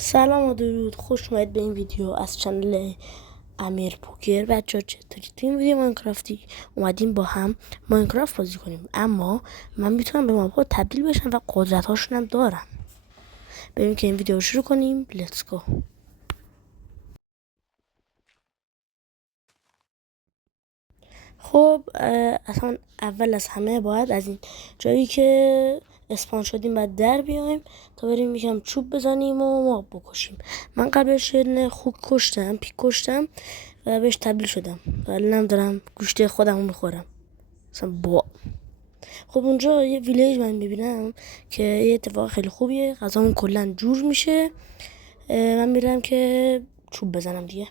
سلام و درود، خوش اومدید به این ویدیو از چنل امیر پوکر. بچه ها چطورید؟ تو این ویدیو ماینکرافتی اومدیم با هم ماینکرافت بازی کنیم، اما من میتونم به مابها تبدیل بشم و قدرت هاشون هم دارم. بریم که این ویدیو رو شروع کنیم. لیتس گو. خب اصلا اول از همه باید از این جایی که اسپان شدیم باید در بیایم تا بریم یکم چوب بزنیم و ماب بکشیم. من قبلش یه خوک کشتم، پیک کشتم و بهش تبدیل شدم و الانم دارم گوشت خودمو میخورم. مثلا خب اونجا یه ویلیج من میبینم که یه اتفاق خیلی خوبیه، غذامون کلا جور میشه. من میرم که چوب بزنم دیگه.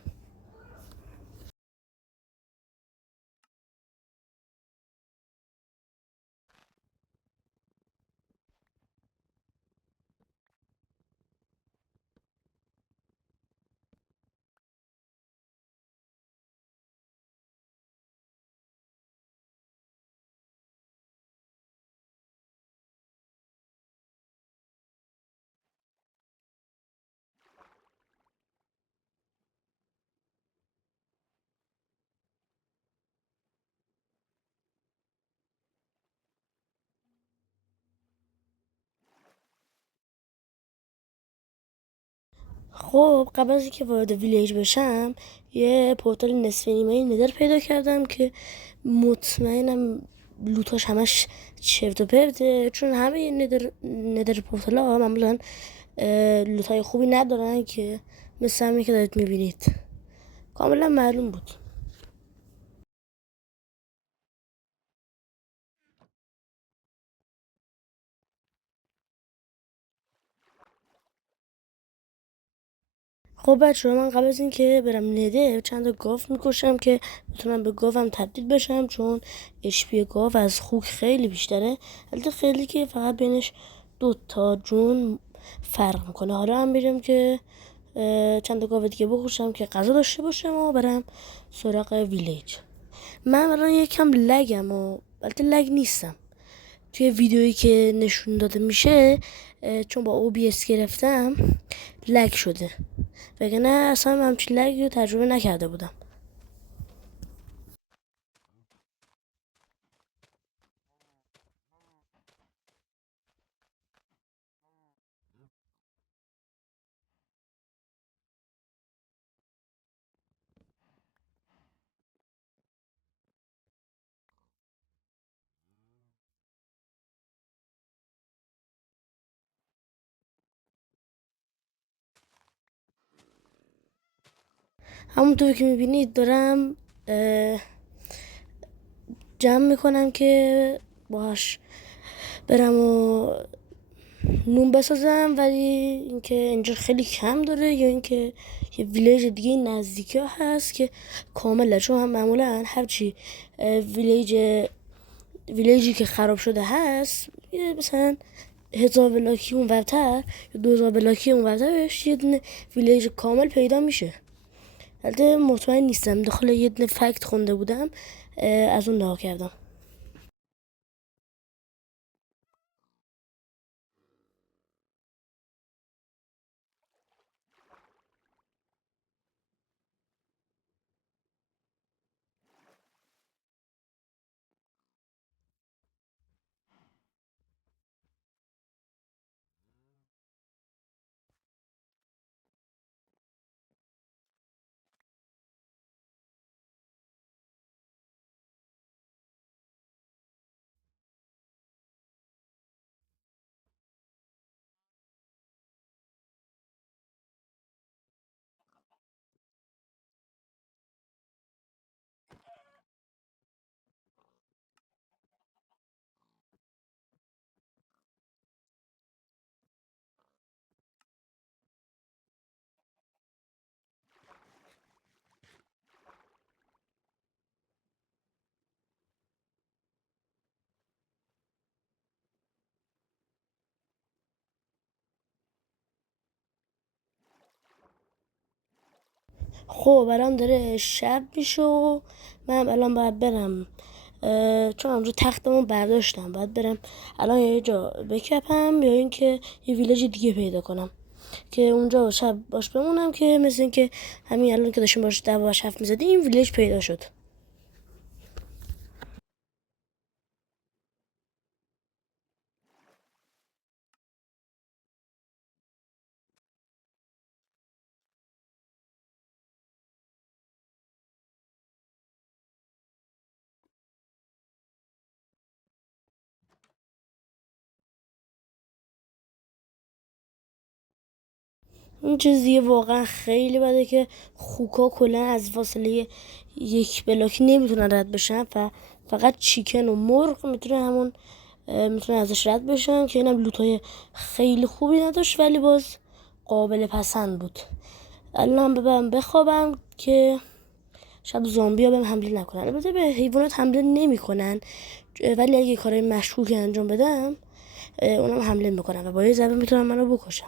خب قبل از اینکه وارد ویلیج بشم یه پورتال نصف نیمه ندر پیدا کردم که مطمئنم لوتاش همش چرت و پرته، چون همه ندر پورتال ها معمولا لوتای خوبی ندارن که مثل همین که دارید میبینید. کاملا معلوم بود. خب بچه من قبل از این که برم نده چند تا گاو میکشم که بتونم به گاوم تبدیل بشم، چون اشپی گاو از خوک خیلی بیشتره. البته خیلی که فقط بینش 2 جون فرق میکنه. حالا هم میرم که چند تا گاو دیگه بکشم که غذا داشته باشم و برم سراغ ویلیج. من الان یکم لگم و البته لگ نیستم. توی ویدیویی که نشون داده میشه چون با OBS گرفتم لگ شده، وگرنه اصلا همچین لگی رو تجربه نکرده بودم. همونطور که میبینید دارم جمع میکنم که باهاش برم و نون بسازم، ولی اینکه اینجا خیلی کم داره یا اینکه یه ویلیج دیگه نزدیکی ها هست که کامله، چون هم معمولا هرچی ویلیجی که خراب شده هست یه مثلا 1000 بلاکی اون ورتر یا 2000 بلاکی اون ورترش یه دونه ویلیج کامل پیدا میشه. البته مطمئن نیستم، داخل یه دونه فکت خونده بودم از اون نگاه کردم. خب الان داره شب میشه و من الان باید برم، چون اونجا تختمو برداشتم باید برم الان یه جا بکپم یا اینکه یه ویلیج دیگه پیدا کنم. که اونجا شب باش بمونم که مثل این که همین الان که داشتیم باش باش حرف میزدیم این ویلیج پیدا شد. این چیزیه واقعا خیلی بده که خوکا کلا از فاصله یک بلاکی نمیتونن رد بشن و فقط چیکن و مرغ میتونن ازش رد بشن که اینم لوتای خیلی خوبی نداشت ولی باز قابل پسند بود. الان ببرم بخوابم که شب زامبیا بهم حمله نکنن. البته به حیوانات حمله نمیکنن ولی اگه کارهای مشکوکی انجام بدم اونم حمله میکنن و با یه ضربه میتونن منو بکشن.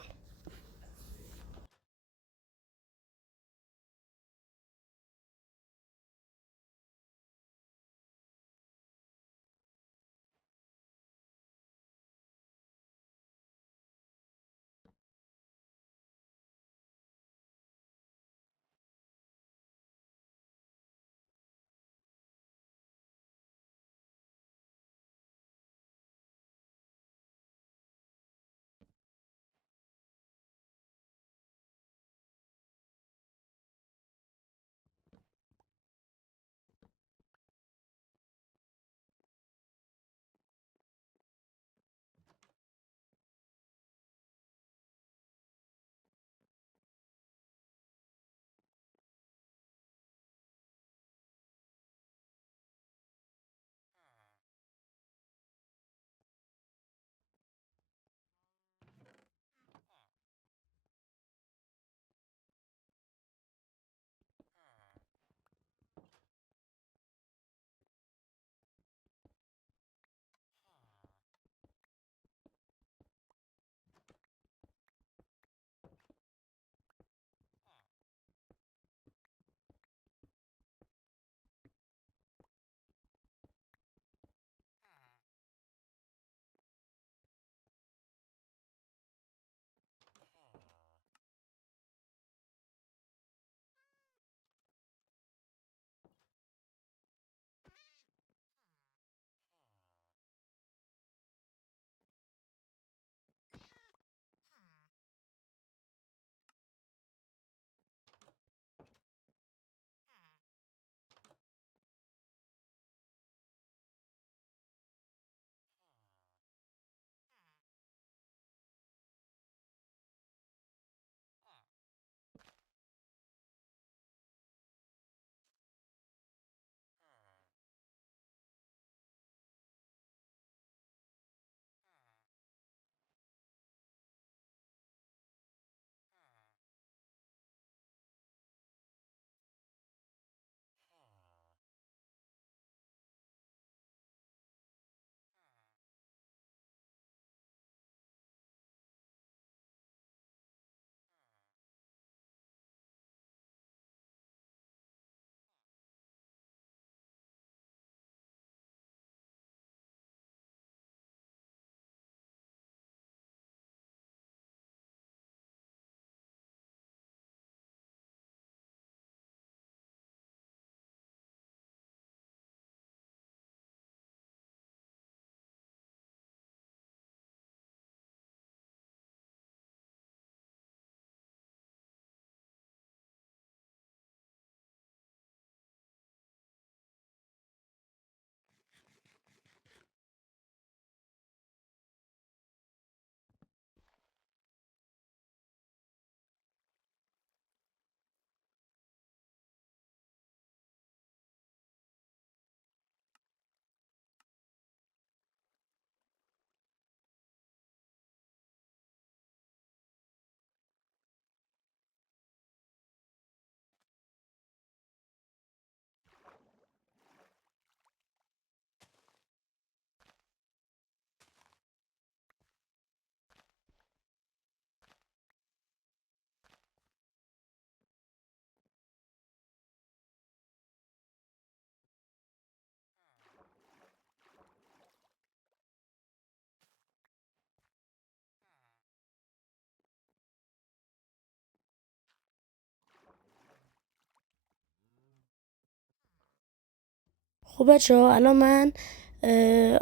خب بچه ها الان من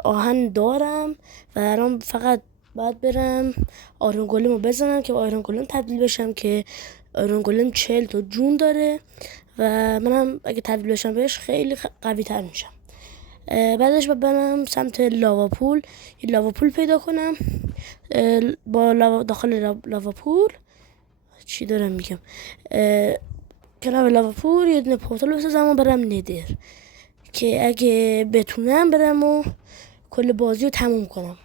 آهن دارم و الان فقط باید برم آیرون گولم رو بزنم که با آیرون گولم تبدیل بشم که آیرون گولم 40 تا جون داره و منم اگه تبدیل بشم بهش خیلی قوی تر میشم. بعدش برم سمت لاواپول، یه لاواپول پیدا کنم. با داخل لاواپول چی دارم میگم، کنار لاواپول یه دونه پورتال بسازم و برم ندر که اگه بتونم برم و کل بازی رو تموم کنم.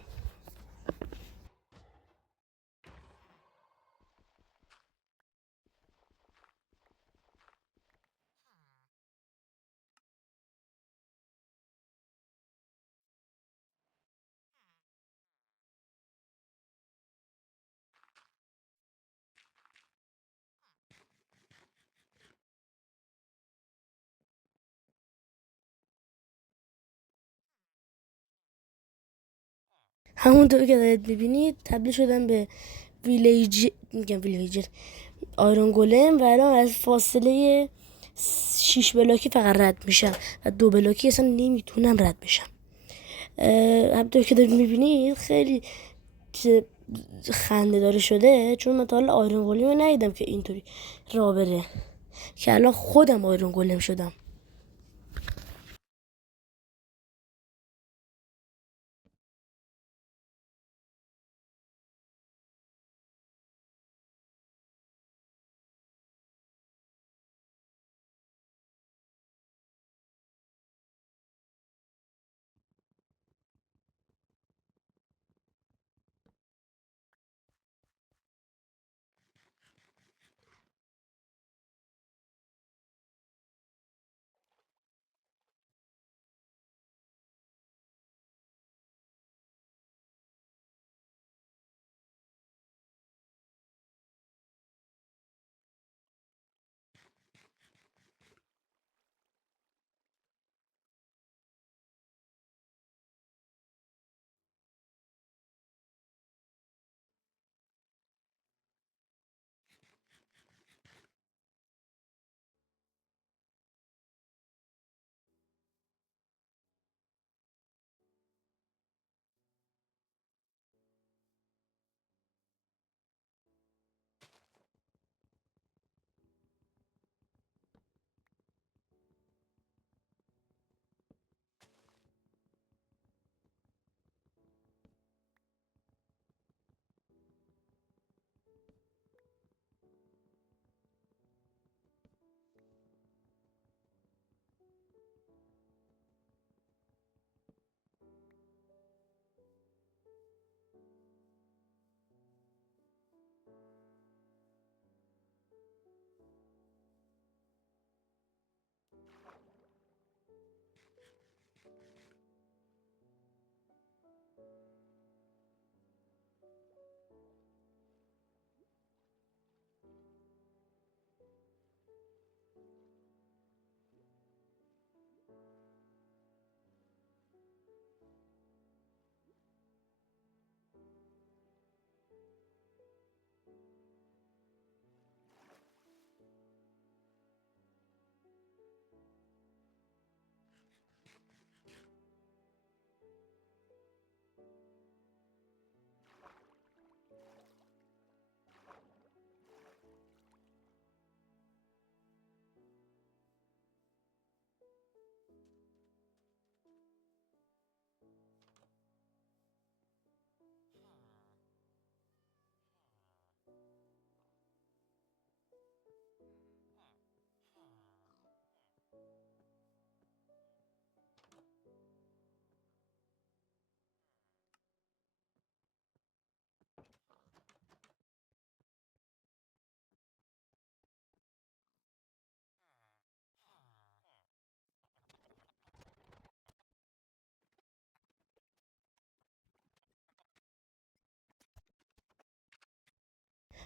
همونطور که دارید ببینید تبدیل شدم به ویلیجر آیرون گولم و الان از فاصله 6 بلاکی فقط رد میشم و 2 بلاکی اصلا نمیتونم رد بشم. همونطور که دارید میبینید خیلی خنده داره شده چون من تا حالا آیرون گولم رو ندیدم که اینطوری راه بره که الان خودم آیرون گولم شدم.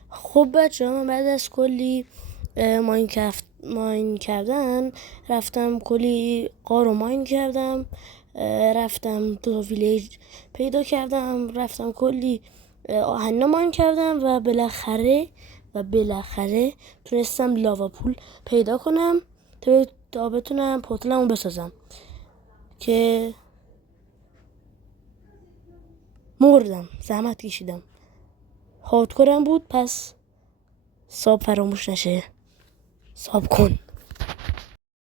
خب بچه من بعد از کلی ماین کردن رفتم کلی قار و ماین کردم، رفتم 2 ویلیج پیدا کردم، رفتم کلی آهن ماین کردم و بالاخره تونستم لاواپول پیدا کنم تا بتونم پورتالمو بسازم. که مردم، زحمت کشیدم، هاردکورم بود، پس ساب فراموش نشه، ساب کن.